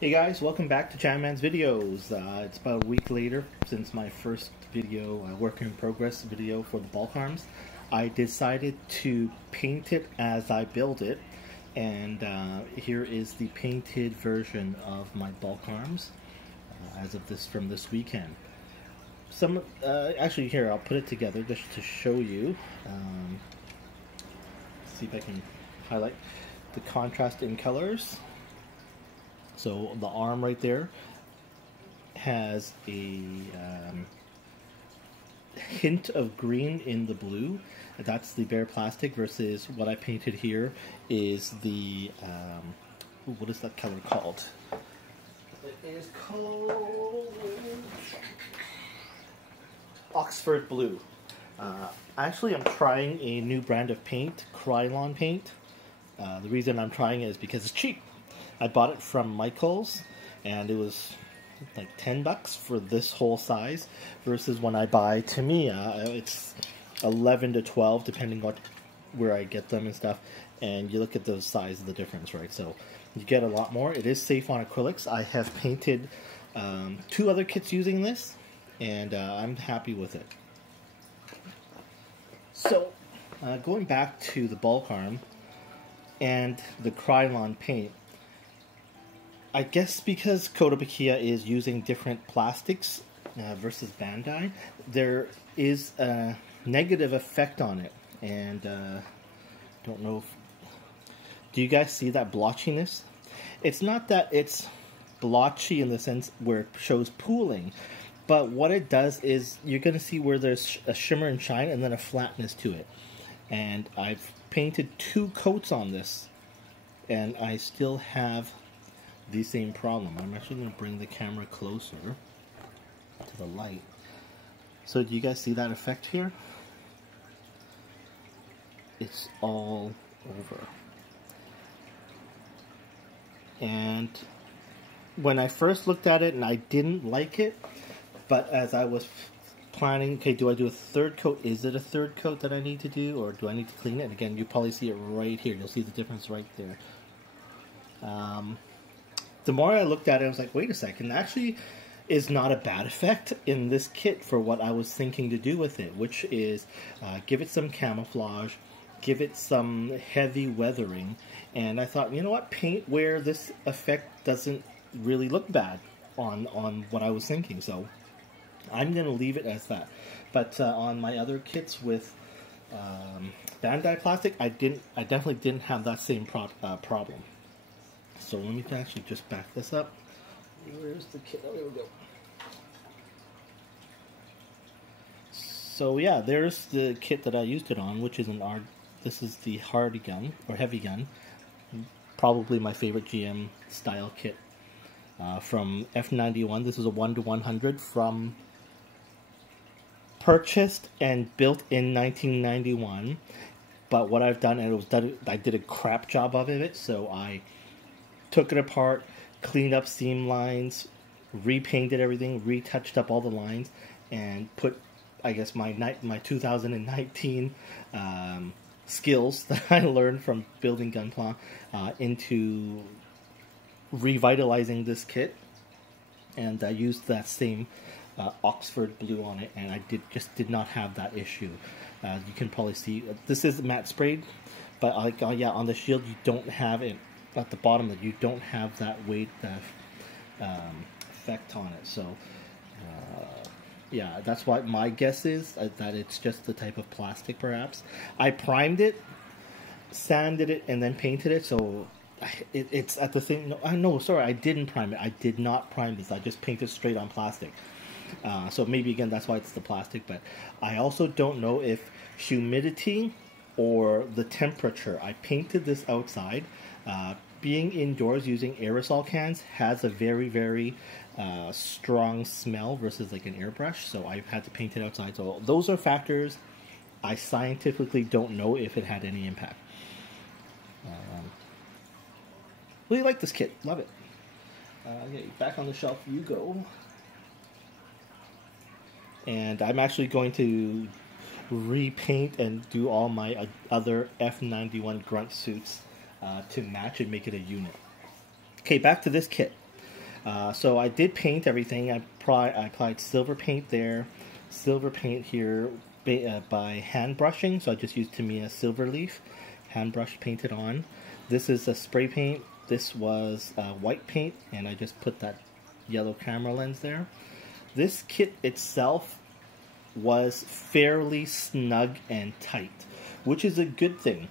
Hey guys, welcome back to Chatman's Videos. It's about a week later since my first video, work in progress video for the bulk arms. I decided to paint it as I build it, and here is the painted version of my bulk arms as of from this weekend. Actually here, I'll put it together just to show you. See if I can highlight the contrast in colors. So the arm right there has a hint of green in the blue. That's the bare plastic versus what I painted here is the, what is that color called? It is called Oxford Blue. Actually, I'm trying a new brand of paint, Krylon paint. The reason I'm trying it is because it's cheap. I bought it from Michael's, and it was like $10 for this whole size, versus when I buy Tamiya, it's 11 to 12 depending on where I get them and stuff. And you look at the size of the difference, right? So you get a lot more. It is safe on acrylics. I have painted 2 other kits using this, and I'm happy with it. So going back to the bulk arm and the Krylon paint, I guess because Kotobukiya is using different plastics versus Bandai, there is a negative effect on it. And don't know do you guys see that blotchiness? It's not that it's blotchy in the sense where it shows pooling, but what it does is you're going to see where there's a shimmer and shine and then a flatness to it. And I've painted 2 coats on this, and I still have the same problem. I'm actually going to bring the camera closer to the light. So do you guys see that effect here? It's all over. And when I first looked at it, and I didn't like it, but as I was planning, okay, do I do a 3rd coat? Is it a 3rd coat that I need to do, or do I need to clean it? And again, you probably see it right here. You'll see the difference right there. The more I looked at it, I was like, wait a second, actually is not a bad effect in this kit for what I was thinking to do with it, which is give it some camouflage, give it some heavy weathering, and I thought, you know what, paint where this effect doesn't really look bad on what I was thinking, so I'm going to leave it as that. But on my other kits with Bandai plastic, I definitely didn't have that same problem. So let me actually just back this up. Where's the kit? Oh, there we go. So yeah, there's the kit that I used it on, which is this is the hardy gun, or heavy gun. Probably my favorite GM style kit. From F91, this is a 1:100 from purchased and built in 1991. But what I've done, I did a crap job of it, so I took it apart, cleaned up seam lines, repainted everything, retouched up all the lines, and put, I guess, my 2019 skills that I learned from building Gunpla into revitalizing this kit. And I used that same Oxford Blue on it, and I just did not have that issue. You can probably see this is matte sprayed, but yeah, on the shield you don't have it at the bottom, that you don't have that weight effect on it. So yeah, that's why my guess is that it's just the type of plastic. Perhaps I primed it, sanded it, and then painted it, so it's at the same. No, sorry, I didn't prime it. I did not prime this. I just painted straight on plastic. So maybe again that's why it's the plastic. But I also don't know if humidity or the temperature. I painted this outside. Being indoors using aerosol cans has a very, very strong smell versus like an airbrush, so I've had to paint it outside. So those are factors I scientifically don't know if it had any impact. Really like this kit, love it. Okay, back on the shelf you go. And I'm actually going to repaint and do all my other F91 grunt suits to match and make it a unit. Okay, back to this kit. So I did paint everything. I applied silver paint there, silver paint here by hand brushing. So I just used Tamiya silver leaf, hand brush painted on. This is a spray paint. This was white paint, and I just put that yellow camera lens there. This kit itself was fairly snug and tight, which is a good thing.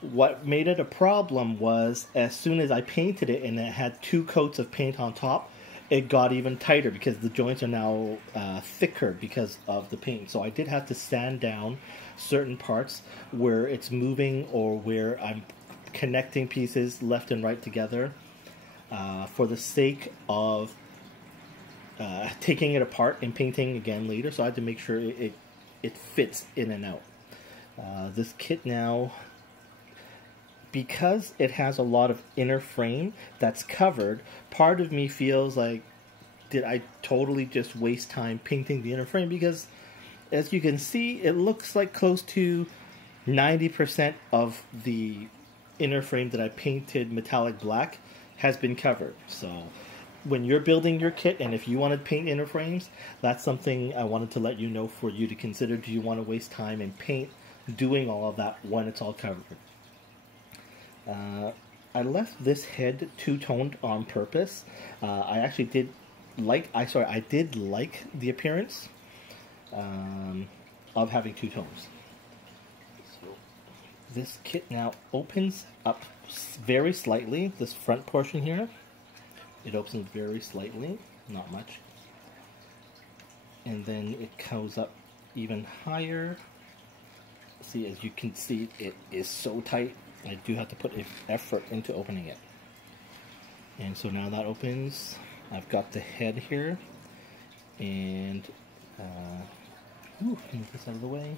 What made it a problem was as soon as I painted it and it had 2 coats of paint on top, it got even tighter because the joints are now thicker because of the paint. So I did have to sand down certain parts where it's moving or where I'm connecting pieces left and right together for the sake of taking it apart and painting again later. So I had to make sure it fits in and out. This kit now, because it has a lot of inner frame that's covered, part of me feels like, did I totally just waste time painting the inner frame? Because as you can see, it looks like close to 90% of the inner frame that I painted metallic black has been covered. So when you're building your kit, and if you want to paint inner frames, that's something I wanted to let you know for you to consider. Do you want to waste time and paint doing all of that when it's all covered? I left this head two-toned on purpose. I actually did like, I did like the appearance of having 2 tones. So this kit now opens up very slightly. This front portion here, it opens very slightly, not much. And then it goes up even higher. See, as you can see, it is so tight. I do have to put effort into opening it. And so now that opens. I've got the head here. And, move this out of the way.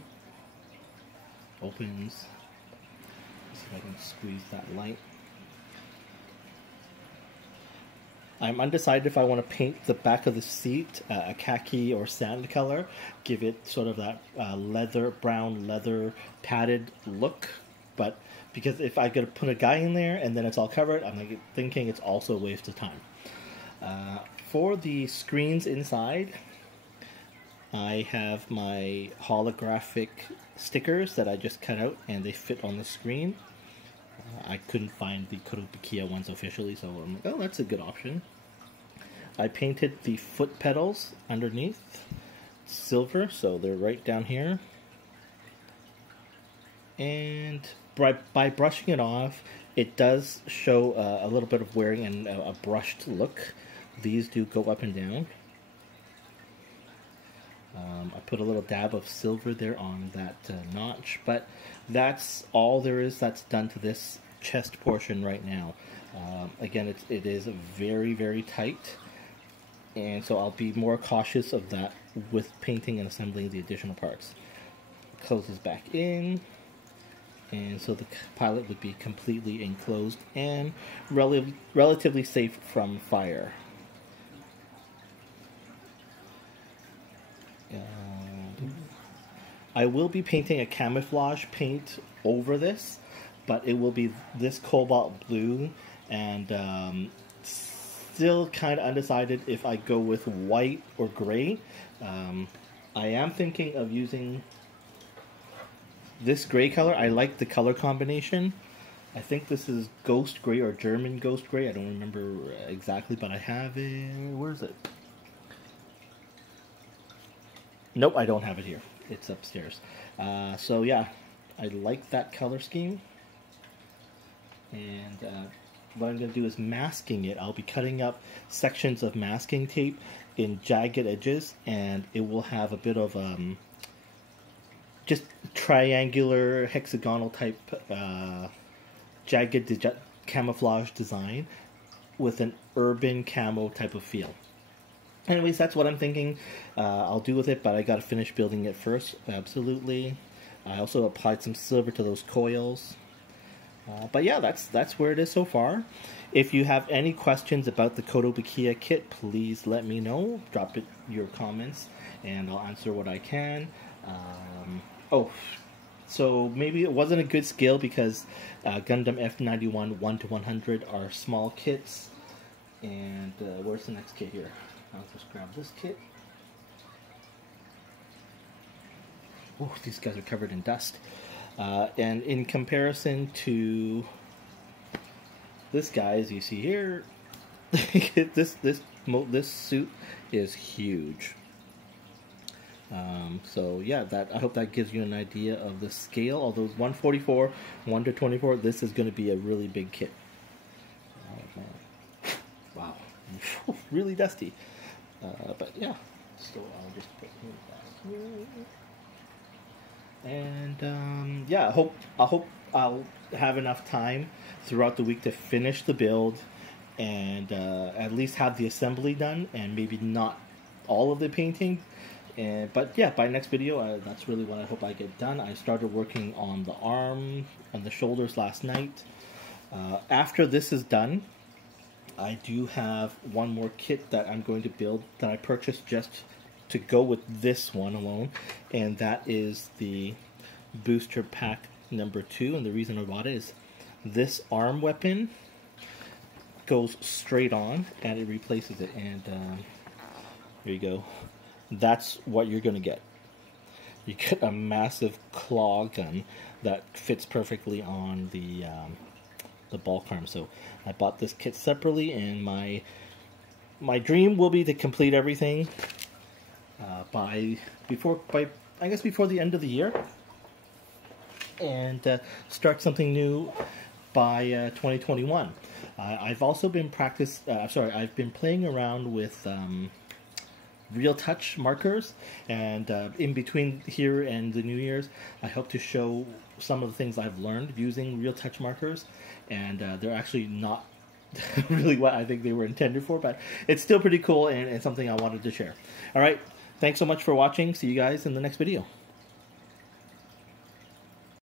Opens. See if I can squeeze that light. I'm undecided if I want to paint the back of the seat a khaki or sand color, give it sort of that brown leather padded look. But because if I could put a guy in there and then it's all covered, I'm like thinking it's also a waste of time. For the screens inside, I have my holographic stickers that I just cut out and they fit on the screen. I couldn't find the Kotobukiya ones officially, so I'm like, oh, that's a good option. I painted the foot pedals underneath silver, so they're right down here. And by brushing it off, it does show a little bit of wearing and a brushed look. These do go up and down. I put a little dab of silver there on that notch, but that's all there is that's done to this chest portion right now. Again, it is very, very tight, and so I'll be more cautious of that with painting and assembling the additional parts. Closes back in, and so the pilot would be completely enclosed and relatively safe from fire. I will be painting a camouflage paint over this, but it will be this cobalt blue, and still kind of undecided if I go with white or gray. I am thinking of using this gray color. I like the color combination. I think this is Ghost Gray or German Ghost Gray. I don't remember exactly, but I have it. Where is it? Nope, I don't have it here. It's upstairs. So yeah, I like that color scheme. And what I'm going to do is masking it. I'll be cutting up sections of masking tape in jagged edges, and it will have a bit of just triangular, hexagonal type jagged camouflage design with an urban camo type of feel. Anyways, that's what I'm thinking I'll do with it, but I got to finish building it first, absolutely. I also applied some silver to those coils. But yeah, that's where it is so far. If you have any questions about the Kotobukiya kit, please let me know. Drop it your comments, and I'll answer what I can. So maybe it wasn't a good scale because Gundam F91 1-100 are small kits. And where's the next kit here? I'll just grab this kit. Oh, these guys are covered in dust. And in comparison to this guy, as you see here, this suit is huge. So yeah, I hope that gives you an idea of the scale. Although 144, 1 to 24, this is going to be a really big kit. Oh man, wow, really dusty. But yeah, so I'll just put that here. And yeah, I hope I'll have enough time throughout the week to finish the build and at least have the assembly done, and maybe not all of the painting. But yeah, by next video, that's really what I hope I get done. I started working on the arm and the shoulders last night. After this is done, I do have one more kit that I'm going to build that I purchased just to go with this one alone, and that is the booster pack number 2. And the reason I bought it is this arm weapon goes straight on and it replaces it, and here you go. That's what you're gonna get. You get a massive claw gun that fits perfectly on the bulk arm. So I bought this kit separately, and my dream will be to complete everything before the end of the year, and start something new by 2021. I've also been I've been playing around with Real Touch markers, and in between here and the New Year's, I hope to show some of the things I've learned using Real Touch markers, and they're actually not really what I think they were intended for, but it's still pretty cool and something I wanted to share. Alright, thanks so much for watching. See you guys in the next video.